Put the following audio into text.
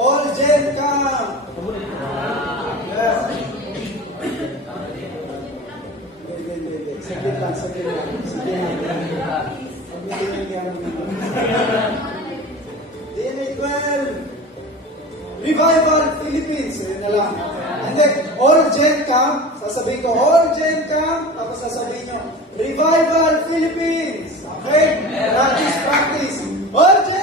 All Gen Camp! Yes. Hindi. Saglit lang. DNA 12. Revival Philippines. Yun na lang. And then, All Gen Camp. Sasabihin ko, All Gen Camp. Tapos sasabihin nyo, Revival Philippines. Okay? Practice. All Gen